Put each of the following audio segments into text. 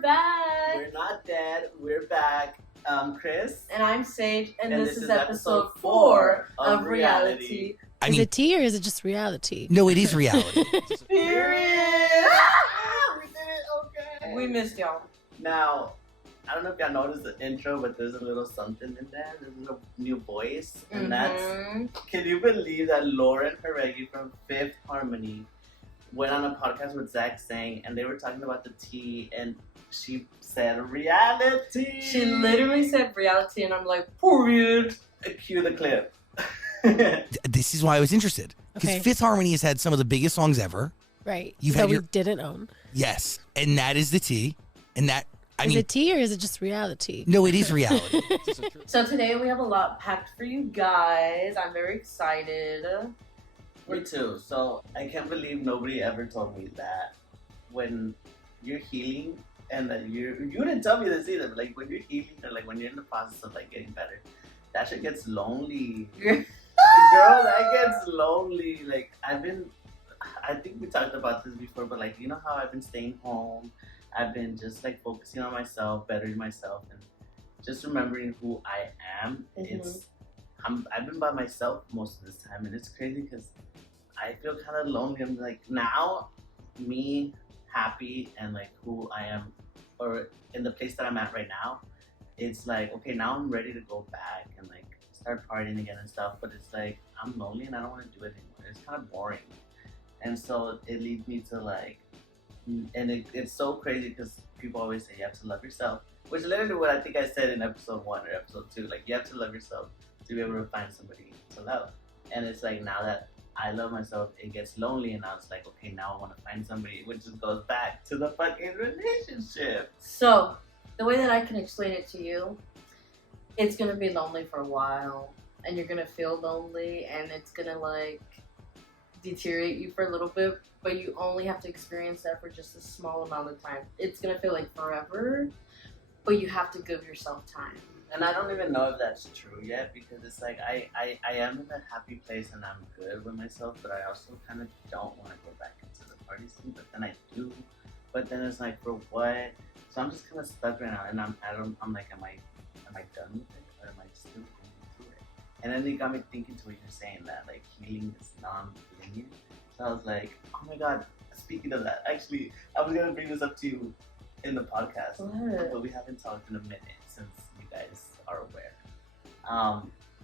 we're back. We're not dead. We're back. Chris. And I'm Sage, and this is episode 4 of Reality. Is it tea or is it just reality? No, it is reality. Period. We did it. Okay. We missed y'all. Now, I don't know if y'all noticed the intro, but there's a little something in there. There's a little new voice, and that's. Can you believe that Lauren Haregi from Fifth Harmony went on a podcast with Zach Sang, and they were talking about the tea, and she said reality. She literally said reality, and I'm like, period. Cue the clip. This is why I was interested. Because Fifth Harmony has had some of the biggest songs ever. Right. You've that had we your... didn't own. Yes. And that is the tea. And that, Is it tea or is it just reality? No, it is reality. So today we have a lot packed for you guys. I'm very excited. Me too. So I can't believe nobody ever told me that when you're healing and that you didn't tell me this either, but like when you're healing or like when you're in the process of like getting better, that shit gets lonely. Girl, that gets lonely. Like I think we talked about this before, but like, you know how I've been staying home, I've been just like focusing on myself, bettering myself, and just remembering who I am. I've been by myself most of this time, and it's crazy because I feel kind of lonely. I'm like, now, me, happy, and like who I am, or in the place that I'm at right now, it's like, okay, now I'm ready to go back and like start partying again and stuff, but it's like, I'm lonely and I don't want to do it anymore. It's kind of boring. And so it leads me to like, and it's so crazy because people always say you have to love yourself, which is literally what I think I said in episode 1 or episode 2, like you have to love yourself to be able to find somebody to love. And it's like, now that I love myself, it gets lonely, and I was like, okay, now I want to find somebody, which just goes back to the fucking relationship. So, the way that I can explain it to you, it's gonna be lonely for a while, and you're gonna feel lonely, and it's gonna like deteriorate you for a little bit, but you only have to experience that for just a small amount of time. It's gonna feel like forever, but you have to give yourself time. And I don't even know if that's true yet, because it's like I am in a happy place and I'm good with myself, but I also kind of don't want to go back into the party scene, but then I do. But then it's like, for what? So I'm just kind of stuck right now, and I'm like, am I done with it, or am I still going through it? And then it got me thinking to what you're saying, that like healing is non-linear. So I was like, oh my god, speaking of that, actually, I was gonna bring this up to you in the podcast, but we haven't talked in a minute since you guys are aware.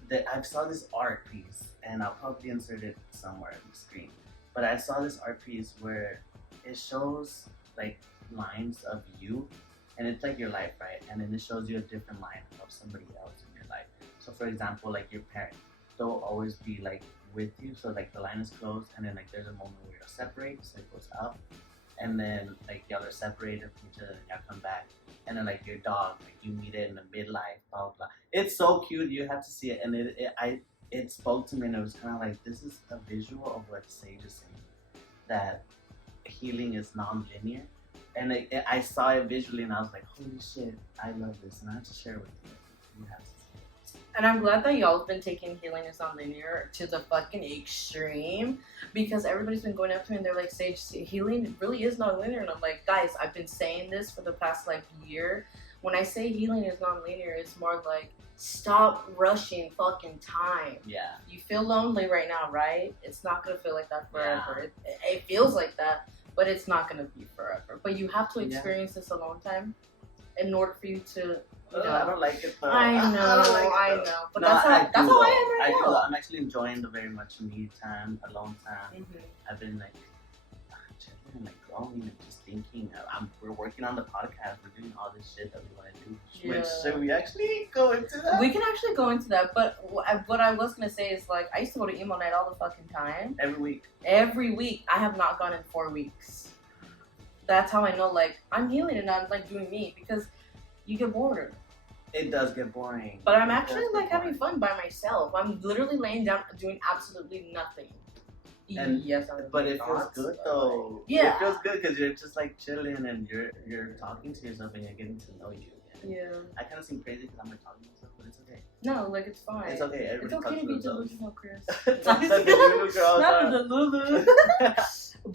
That I saw this art piece, and I'll probably insert it somewhere on the screen. But I saw this art piece where it shows like lines of you, and it's like your life, right? And then it shows you a different line of somebody else in your life. So for example, like your parents, they'll always be like with you, so like the line is closed, and then like there's a moment where you'll separate, so it goes up, and then like y'all are separated from each other, and y'all come back, and then like your dog, like you meet it in the midlife, blah blah blah. It's so cute. You have to see it, and it spoke to me, and it was kind of like, this is a visual of what Sage is saying, that healing is non-linear. And I saw it visually, and I was like, holy shit, I love this, and I have to share it with you. You have to see it. And I'm glad that y'all have been taking healing is non-linear to the fucking extreme, because everybody's been going up to me and they're like, Sage, healing really is non-linear. And I'm like, guys, I've been saying this for the past like year. When I say healing is non-linear, it's more like, stop rushing fucking time. Yeah. You feel lonely right now, right? It's not gonna feel like that forever. Yeah. It feels like that, but it's not gonna be forever. But you have to experience this a long time in order for you to. I don't like it though. I know. But no, that's how I am right now. I'm actually enjoying the very much me time, alone time. I've been like chilling and like growing and just thinking. We're working on the podcast. We're doing all this shit that we want to do. Yeah. Which, should we actually go into that? We can actually go into that, but what I was gonna say is like, I used to go to emo night all the fucking time. Every week. I have not gone in 4 weeks. That's how I know like I'm healing and I'm like doing me, because you get bored. It does get boring. But I'm actually like having fun by myself. I'm literally laying down doing absolutely nothing. And yes, but it feels good though. Yeah, it feels good because you're just like chilling and you're talking to yourself and you're getting to know you again. And Yeah. I kind of seem crazy because I'm like talking to myself, but it's okay. No, like it's fine. It's okay. It's Everybody okay to be talks to themselves. delusional, Chris. Not the Delulu girls. Not the Delulu.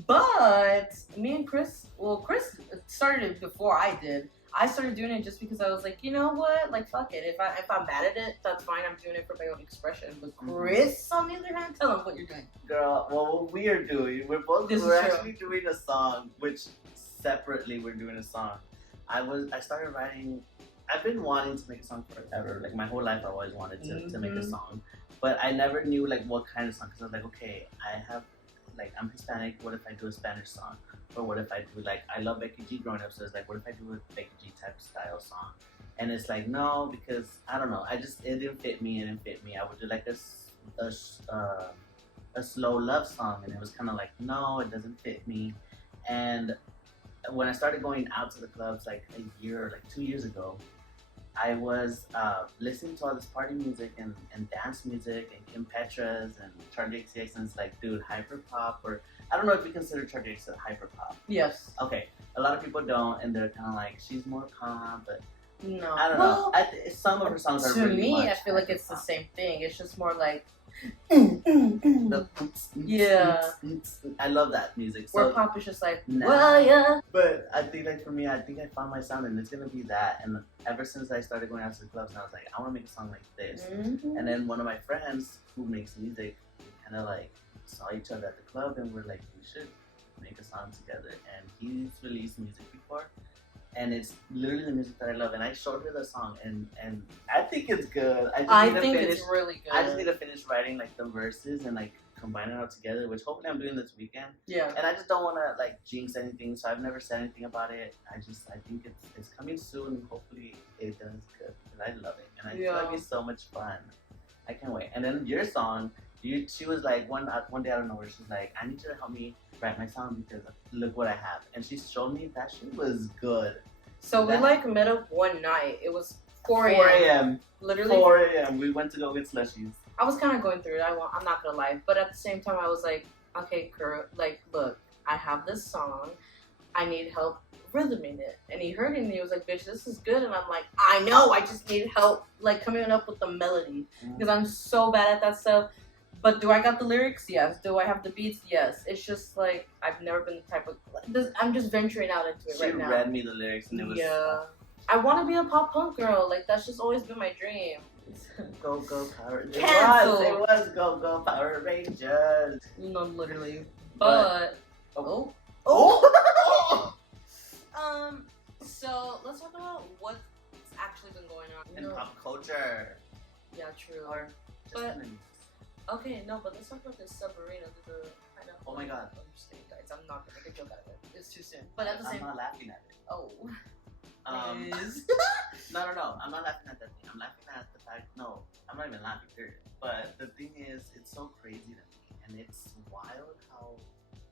But me and Chris, Chris started it before I did. I started doing it just because I was like, you know what? Like, fuck it. If I'm mad at it, that's fine. I'm doing it for my own expression. But Chris, on the other hand, tell him what you're doing. Girl, well, what we are doing, we're actually doing a song, which separately we're doing a song. I started writing. I've been wanting to make a song forever. Like my whole life, I always wanted to make a song, but I never knew like what kind of song. Because I was like, okay, I'm Hispanic. What if I do a Spanish song? Or what if I do like I love Becky G growing up, so it's like what if I do a Becky G type style song? And it's like no, because I don't know. It didn't fit me. I would do like a slow love song, and it was kind of like no, it doesn't fit me. And when I started going out to the clubs like a year, like 2 years ago, I was listening to all this party music and dance music and Kim Petras and Charli XCX, and it's like, dude, hyper pop, or I don't know if you consider Charli XCX hyper pop. Yes. Okay, a lot of people don't, and they're kind of like, she's more calm, but no. I don't know. Some of her songs are to really me, much I feel like it's hyper the pop. same thing. It's just more like The yeah. I love that music. Where So, pop is just like, nah. well, yeah. But I think like for me, I think I found my sound, and it's gonna be that. And ever since I started going out to the clubs, I was like, I want to make a song like this. Mm-hmm. And then one of my friends who makes music, we kind of like saw each other at the club, and we're like, we should make a song together. And he's released music before, and it's literally the music that I love. And I showed her the song, and I think it's good. I think it's really good. I just need to finish writing like the verses and like combine it all together, which hopefully I'm doing this weekend. Yeah. And I just don't want to like jinx anything, so I've never said anything about it. I think it's coming soon. Hopefully it does good, because I love it, and I think it'll be so much fun. I can't wait. And then your song, she was like one day out of nowhere, she's like, I need you to help me write my song because look what I have, and she showed me that shit was good. So we like met up one night. It was 4 a.m. Literally 4 a.m. We went to go get slushies. I was kind of going through it. I'm not gonna lie, but at the same time, I was like, okay, Kurt, like, look, I have this song. I need help rhythming it. And he heard it and he was like, bitch, this is good. And I'm like, I know, I just need help, like, coming up with the melody, because I'm so bad at that stuff. But do I got the lyrics? Yes. Do I have the beats? Yes. It's just like I've never been the type of. I'm just venturing out into it right now. She read me the lyrics and it was. Yeah. I want to be a pop punk girl. Like that's just always been my dream. Go Power Rangers. Cancel. It was Go Power Rangers. No, literally. But oh. So let's talk about what's actually been going on in pop culture. Yeah, true. Or just but in the news. Okay, no, but let's talk about this submarine under the pineapple. Oh my god. I'm just kidding, guys. I'm not gonna make a joke out of it. It's too soon. But at the same I'm not laughing at it. Oh. No. I'm not laughing at that thing. I'm laughing at the fact. No, I'm not even laughing, period. But the thing is, it's so crazy to me, and it's wild how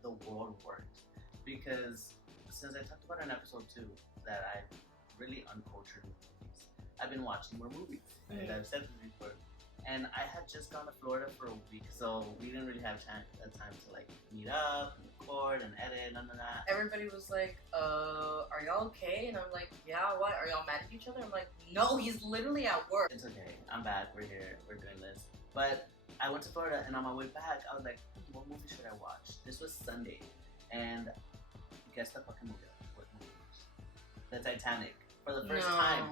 the world works. Because since I talked about in episode 2 that I'm really uncultured with movies, I've been watching more movies. And I've said this before. And I had just gone to Florida for a week, so we didn't really have time to like meet up and record and edit, none of that. Everybody was like, are y'all okay? And I'm like, yeah, what? Are y'all mad at each other? I'm like, no, he's literally at work. It's okay. I'm back. We're here. We're doing this. But I went to Florida, and on my way back, I was like, what movie should I watch? This was Sunday, and guess the fucking movie. What movie? The Titanic. For the first time.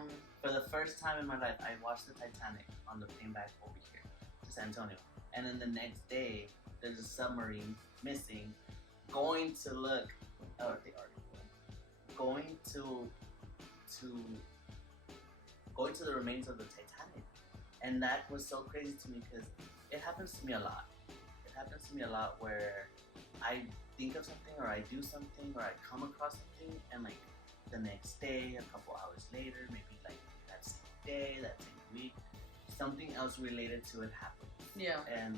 For the first time in my life, I watched the Titanic on the plane back over here to San Antonio. And then the next day, there's a submarine missing, going to look, the article, going to the remains of the Titanic. And that was so crazy to me because it happens to me a lot. It happens to me a lot where I think of something or I do something or I come across something and like the next day, a couple hours later, maybe like that same day, that same week, something else related to it happens. Yeah. And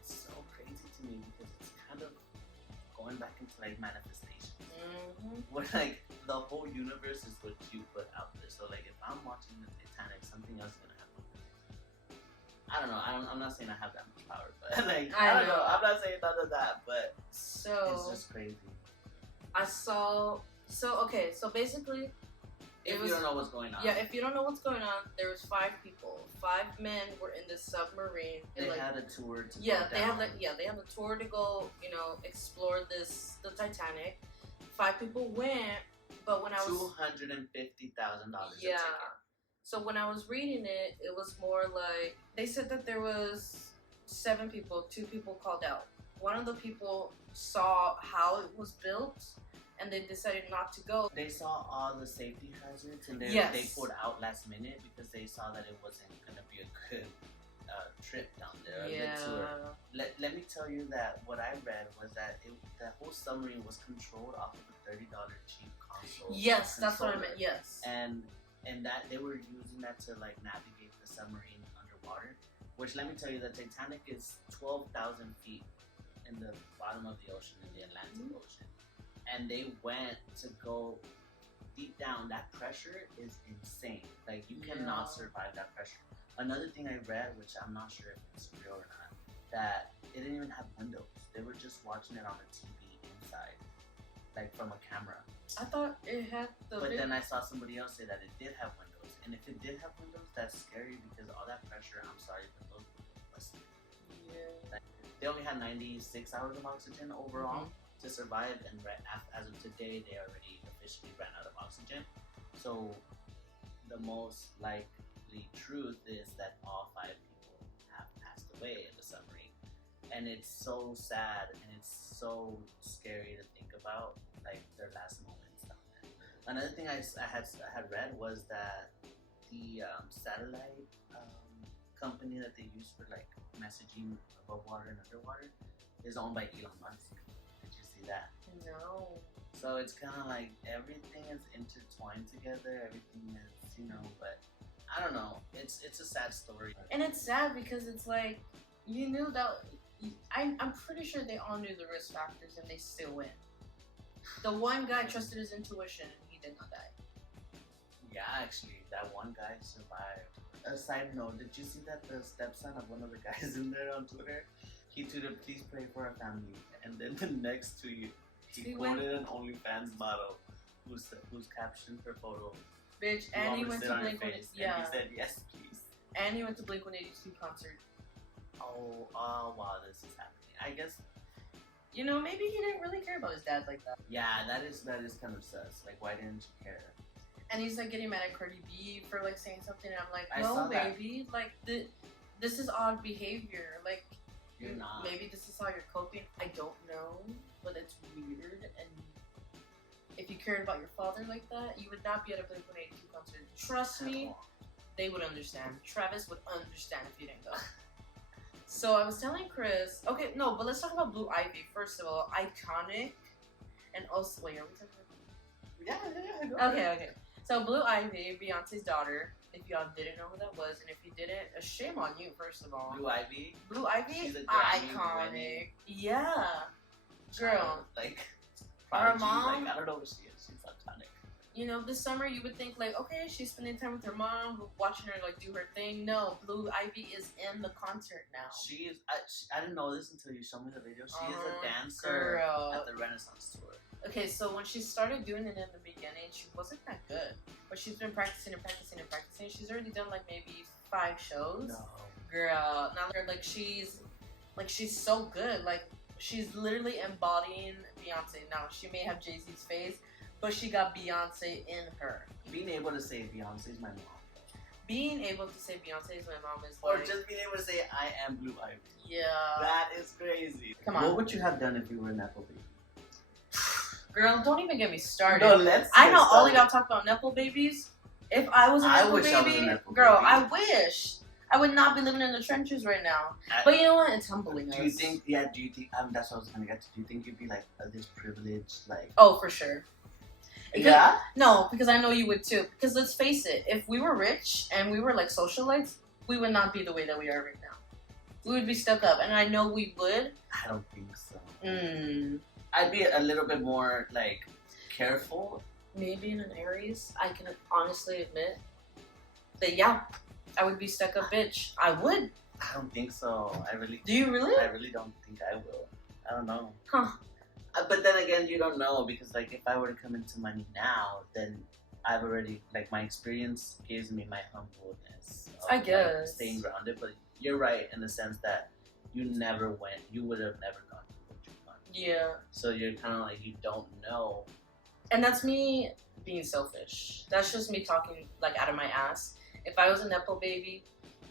it's so crazy to me because it's kind of going back into like manifestation. Where like the whole universe is what you put out there. So like if I'm watching the Titanic, something else is gonna happen. I don't know. I'm not saying I have that much power, but like I don't know. I'm not saying none of that, but so it's just crazy. I saw. So basically, If you don't know what's going on. Yeah, if you don't know what's going on, there was 5 people. 5 men were in this submarine. They like, had a tour to yeah, go they down. have a tour to go, explore the Titanic. 5 people went, but when I was $250,000. yeah. So when I was reading it, it was more like they said that there was 7 people. 2 people called out. One of the people saw how it was built, and they decided not to go. They saw all the safety hazards, and they pulled out last minute because they saw that it wasn't gonna be a good trip down there. Yeah. A good tour. Let me tell you that what I read was that the whole submarine was controlled off of a $30 cheap console. Yes, that's what I meant. Yes. And that they were using that to like navigate the submarine underwater. Which, let me tell you, the Titanic is 12,000 feet in the bottom of the ocean, in the Atlantic Ocean. And they went to go deep down. That pressure is insane. Like, you cannot survive that pressure. Another thing I read, which I'm not sure if it's real or not, that it didn't even have windows. They were just watching it on a TV inside, like from a camera. I thought it had the. But then I saw somebody else say that it did have windows. And if it did have windows, that's scary because all that pressure, I'm sorry, but those windows busted. Yeah. Like, they only had 96 hours of oxygen overall to survive, and as of today, they already officially ran out of oxygen. So the most likely truth is that all 5 people have passed away in the submarine. And it's so sad and it's so scary to think about, like, their last moments down there. Another thing I had read was that the satellite company that they use for like messaging above water and underwater is owned by Elon Musk. Did you see that? No. So it's kind of like everything is intertwined together. Everything is, but I don't know. It's a sad story. And it's sad because it's like you knew that. I'm pretty sure they all knew the risk factors and they still went. The one guy trusted his intuition and he did not die. Yeah, actually, that one guy survived. A side note, did you see that the stepson of one of the guys in there on Twitter? He tweeted, "Please pray for our family." And then the next tweet, he quoted an OnlyFans model whose captioned her photo. Bitch, and he went to Blink-182. Yeah. And he said, "Yes, please." And he went to Blink-182 concert. Oh, wow, this is happening. I guess. Maybe he didn't really care about his dad like that. Yeah, that is kind of sus. Like, why didn't you care? And he's like getting mad at Cardi B for like saying something, and I'm like, I saw no, that. baby, like this is odd behavior. Like, you're not. Maybe this is how you're coping. I don't know, but it's weird. And if you cared about your father like that, you would not be at a Blink-182 concert. Trust me, they would understand. Travis would understand if you didn't go. So I was telling Chris, okay, no, but let's talk about Blue Ivy first of all. Iconic, and also wait, are we talking about? Yeah. Okay. So Blue Ivy, Beyonce's daughter. If y'all didn't know who that was, and if you didn't, shame on you, first of all. Blue Ivy. Blue Ivy, She's a Grammy iconic. winning Yeah, girl. Like, Our prodigy, mom. Like, I don't know what she is. She's iconic. This summer you would think like, okay, she's spending time with her mom, watching her like do her thing. No, Blue Ivy is in the concert now. She is. I didn't know this until you showed me the video. She is a dancer girl. at the Renaissance tour. Okay, so when she started doing it in the beginning, she wasn't that good. But she's been practicing. She's already done like maybe 5 shows. No. Girl, now they're like she's so good. Like she's literally embodying Beyonce. Now she may have Jay-Z's face, but she got Beyonce in her. Being able to say Beyonce is my mom. Being able to say Beyonce is my mom is Or like, just being able to say I am Blue Ivy. yeah. That is crazy. Come on. What would you have done if you were an Apple baby? Girl, don't even get me started. No, let's. I know all of y'all talk about Nepo babies. If I was an Nepo wish baby, I was a Nepo girl, baby. I wish. I would not be living in the trenches right now. But you know what? It's humbling us. Do you think? That's what I was gonna get to. Do you think you'd be like this privileged, like? Oh, for sure. Yeah. No, because I know you would too. Because let's face it, if we were rich and we were like socialites, we would not be the way that we are right now. We would be stuck up, and I know we would. I don't think so. Mm. I'd be a little bit more like careful. Maybe in an Aries, I can honestly admit that I would be stuck up, bitch. I would. I don't think so. Do you really? I really don't think I will. I don't know. Huh. But then again, you don't know because like if I were to come into money now, then I've already like my experience gives me my humbleness. Of, I guess like, staying grounded, but you're right in the sense that you would have never gone through what you've gone through. Yeah. So you're kind of like you don't know. And that's me being selfish. That's just me talking like out of my ass. If I was a nepo baby,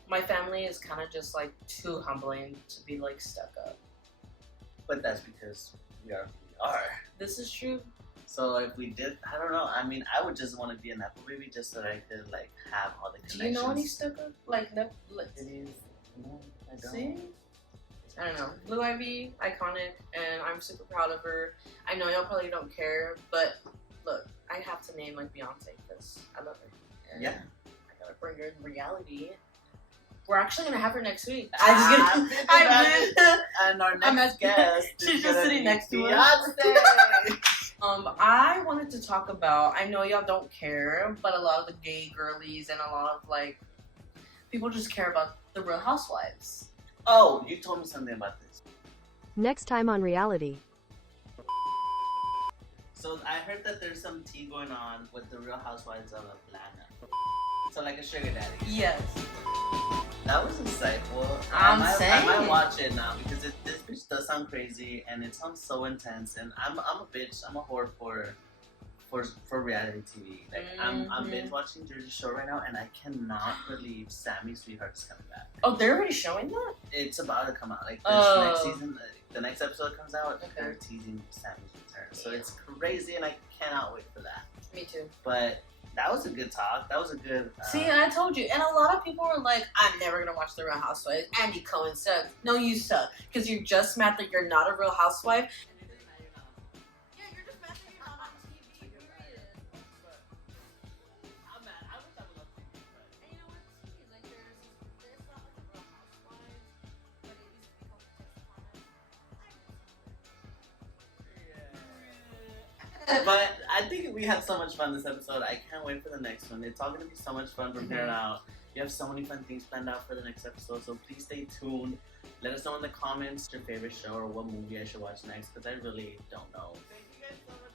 my family is kind of just like too humbling to be like stuck up. But that's because we are who we are. This is true. So if we did, I don't know. I mean, I would just want to be an Apple baby just so that I could like have all the connections. Do you know any stuck up like Netflix? No, I don't. See? I don't know. Blue Ivy, iconic, and I'm super proud of her. I know y'all probably don't care, but look, I have to name like Beyonce because I love her. And Yeah. I gotta bring her in reality. We're actually gonna have her next week. And our next guest. She's just sitting next to us. I wanted to talk about. I know y'all don't care, but a lot of the gay girlies and a lot of like people just care about the Real Housewives. Oh, you told me something about this. Next time on reality. So I heard that there's some tea going on with the Real Housewives of Atlanta. So like a sugar daddy. Yes. That was insightful. I'm saying. I might watch it now because this bitch does sound crazy and it sounds so intense. And I'm a bitch. I'm a whore for reality TV. Like I'm binge watching Jersey Shore right now, and I cannot believe Sammy Sweetheart's coming back. Oh, they're already showing that? It's about to come out. Like this next season, the next episode comes out. Okay. They're teasing Sammy's return, so it's crazy, and I cannot wait for that. Me too. But that was a good talk. That was a good. See, I told you, and a lot of people were like, "I'm never gonna watch the Real Housewives." Andy Cohen sucks. No, you suck because you're just mad that you're not a Real Housewife. But I think we had so much fun this episode. I can't wait for the next one. It's all going to be so much fun from here on out. We have so many fun things planned out for the next episode, so please stay tuned. Let us know in the comments your favorite show or what movie I should watch next, because I really don't know. Thank you guys so much.